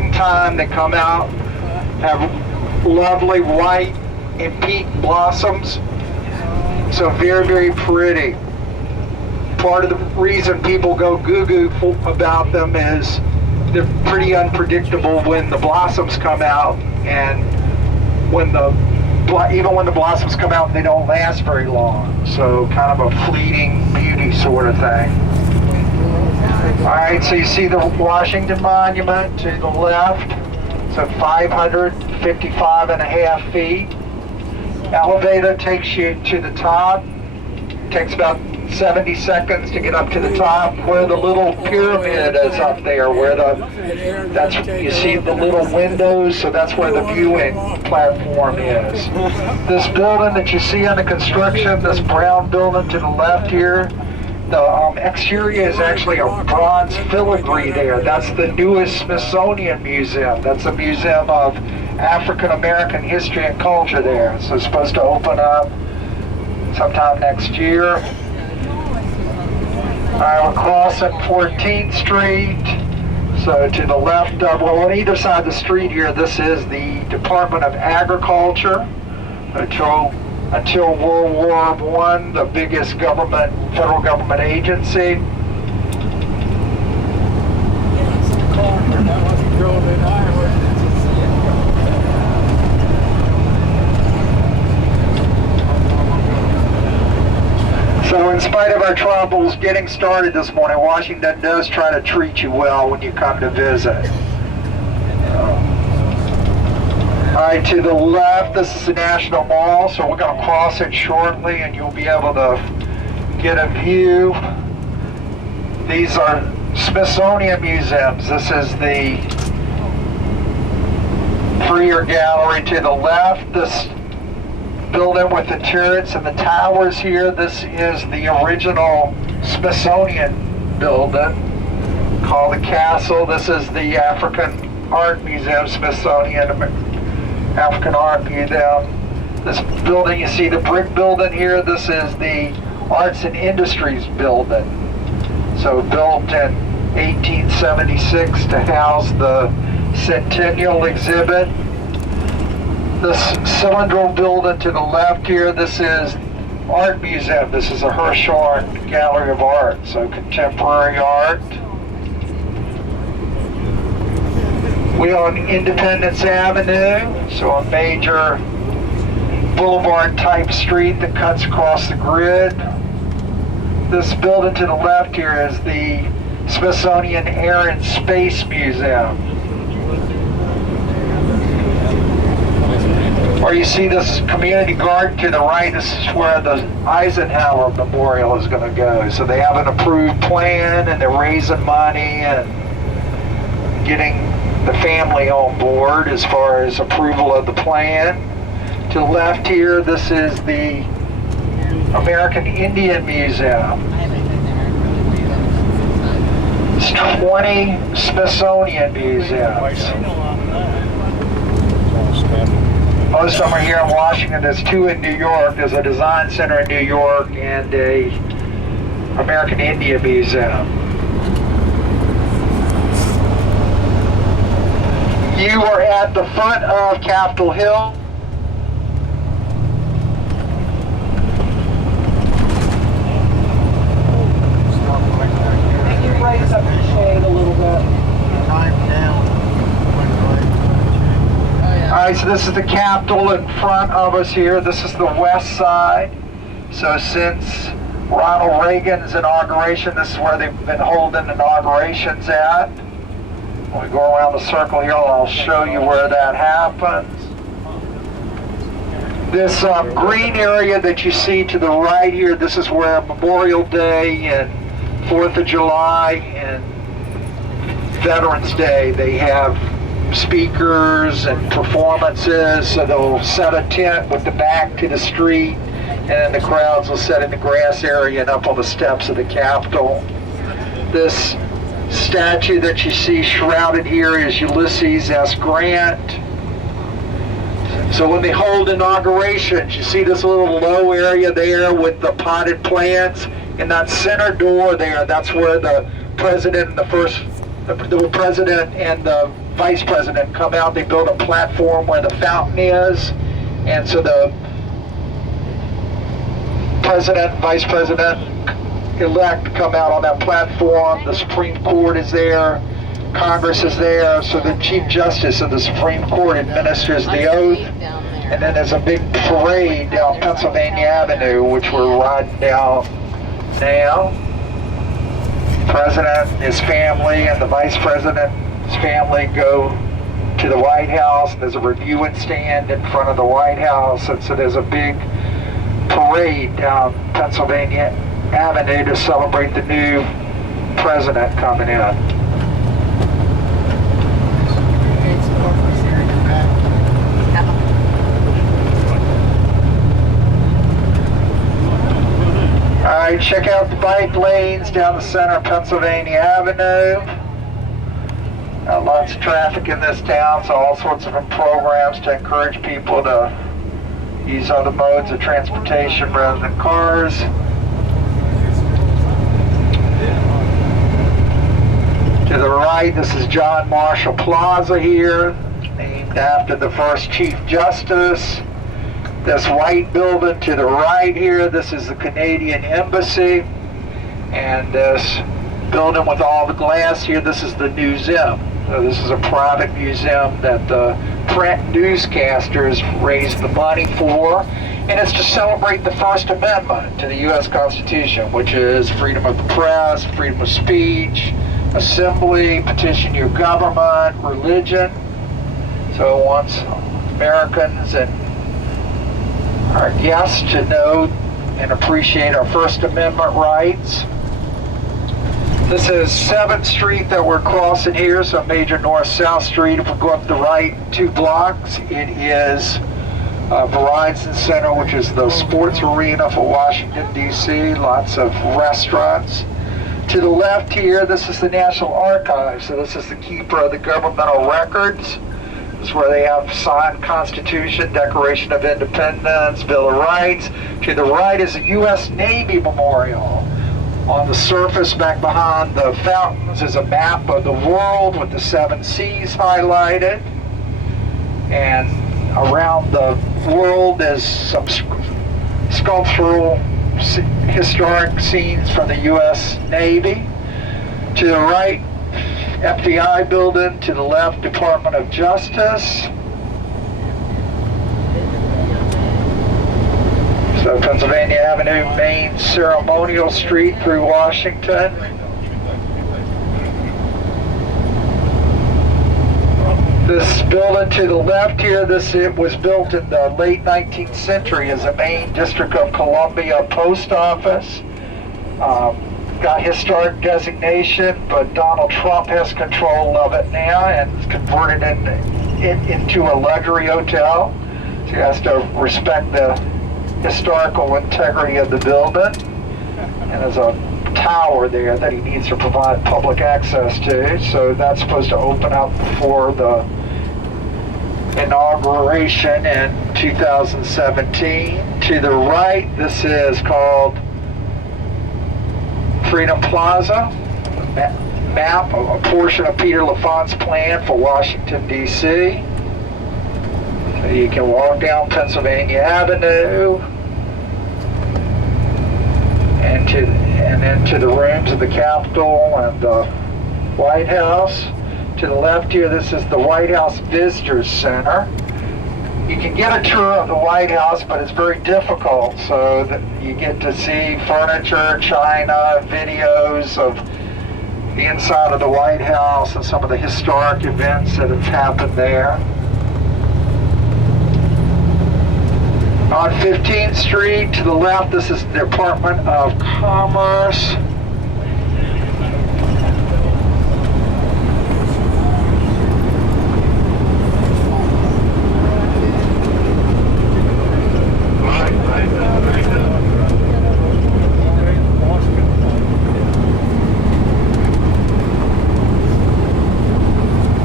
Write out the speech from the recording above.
springtime. They come out, have lovely white and pink blossoms. So very, very pretty. Part of the reason people go goo-goo about them is they're pretty unpredictable when the blossoms come out, and even when the blossoms come out, they don't last very long. So kind of a fleeting beauty sort of thing. All right, so you see the Washington Monument to the left. So 555.5 feet. Elevator takes you to the top. Takes about 70 seconds to get up to the top, where the little pyramid is up there, where you see the little windows, so that's where the viewing platform is. This building that you see under construction, this brown building to the left here, the exterior is actually a bronze filigree there. That's the newest Smithsonian Museum. That's a museum of African American history and culture there. So it's supposed to open up sometime next year. All right, we're crossing 14th Street. So to the left, well, on either side of the street here, this is the Department of Agriculture. Until World War I, the biggest federal government agency. So in spite of our troubles getting started this morning, Washington does try to treat you well when you come to visit. All right, to the left, this is the National Mall, so we're going to cross it shortly and you'll be able to get a view. These are Smithsonian museums. This is the Freer Gallery to the left. This building with the turrets and the towers here, this is the original Smithsonian building called the Castle. This is the African Art Museum, Smithsonian African Art Museum. This building, you see the brick building here, this is the Arts and Industries building. So built in 1876 to house the Centennial exhibit. This cylindrical building to the left here, this is Art Museum. This is a Hirshhorn Gallery of Art, so contemporary art. We own Independence Avenue, so a major boulevard type street that cuts across the grid. This building to the left here is the Smithsonian Air and Space Museum. Or you see this community garden to the right, this is where the Eisenhower Memorial is going to go. So they have an approved plan and they're raising money and getting the family on board as far as approval of the plan. To the left here, this is the American Indian Museum. It's 20 Smithsonian museums. Most of them are here in Washington. There's 2 in New York. There's a design center in New York and a American Indian Museum. You are at the front of Capitol Hill. Can you raise up the shade a little bit? Time down. All right, so this is the Capitol in front of us here. This is the west side. So since Ronald Reagan's inauguration, this is where they've been holding inaugurations at. When we go around the circle here, I'll show you where that happens. This green area that you see to the right here, this is where Memorial Day and 4th of July and Veterans Day, they have speakers and performances. So they'll set a tent with the back to the street, and then the crowds will sit in the grass area and up on the steps of the Capitol. This statue that you see shrouded here is Ulysses S. Grant. So when they hold inaugurations, you see this little low area there with the potted plants, and that center door there, that's where the president and the president and the vice president come out. They build a platform where the fountain is, and so the president, vice president-elect come out on that platform. The Supreme Court is there, Congress is there, so the Chief Justice of the Supreme Court administers the oath, and then there's a big parade down Pennsylvania Avenue, which we're riding down now. President, his family, and the vice president's family go to the White House. There's a reviewing stand in front of the White House, and so there's a big parade down Pennsylvania Avenue to celebrate the new president coming in. All right, check out the bike lanes down the center of Pennsylvania Avenue. Lots of traffic in this town, so all sorts of programs to encourage people to use other modes of transportation rather than cars. To the right, this is John Marshall Plaza here, named after the first Chief Justice. This white building to the right here, this is the Canadian Embassy. And this building with all the glass here, this is the museum. So this is a private museum that the print newscasters raised the money for. And it's to celebrate the First Amendment to the U.S. Constitution, which is freedom of the press, freedom of speech, assembly, petition your government, religion. So it wants Americans and our guests to know and appreciate our First Amendment rights. This is 7th Street that we're crossing here, so major north-south street. If we go up the right 2 blocks, it is Verizon Center, which is the sports arena for Washington, D.C. Lots of restaurants. To the left here, this is the National Archives. So this is the keeper of the governmental records. This is where they have signed Constitution, Declaration of Independence, Bill of Rights. To the right is a U.S. Navy Memorial. On the surface, back behind the fountains, is a map of the world with the 7 seas highlighted. And around the world is some sculptural historic scenes from the U.S. Navy. To the right, FBI building. To the left, Department of Justice. So Pennsylvania Avenue, Main Ceremonial Street through Washington. This building to the left here, it was built in the late 19th century as a main District of Columbia post office. Got historic designation, but Donald Trump has control of it now and converted it into a luxury hotel. So he has to respect the historical integrity of the building. And there's a tower there that he needs to provide public access to. So that's supposed to open up for the inauguration in 2017. To the right, this is called Freedom Plaza, map of a portion of Peter Lafont's plan for Washington, D.C. So you can walk down Pennsylvania Avenue and then to the rooms of the Capitol and the White House. To the left here, this is the White House Visitors Center. You can get a tour of the White House, but it's very difficult, so that you get to see furniture, china, videos of the inside of the White House and some of the historic events that have happened there. On 15th Street, to the left, this is the Department of Commerce.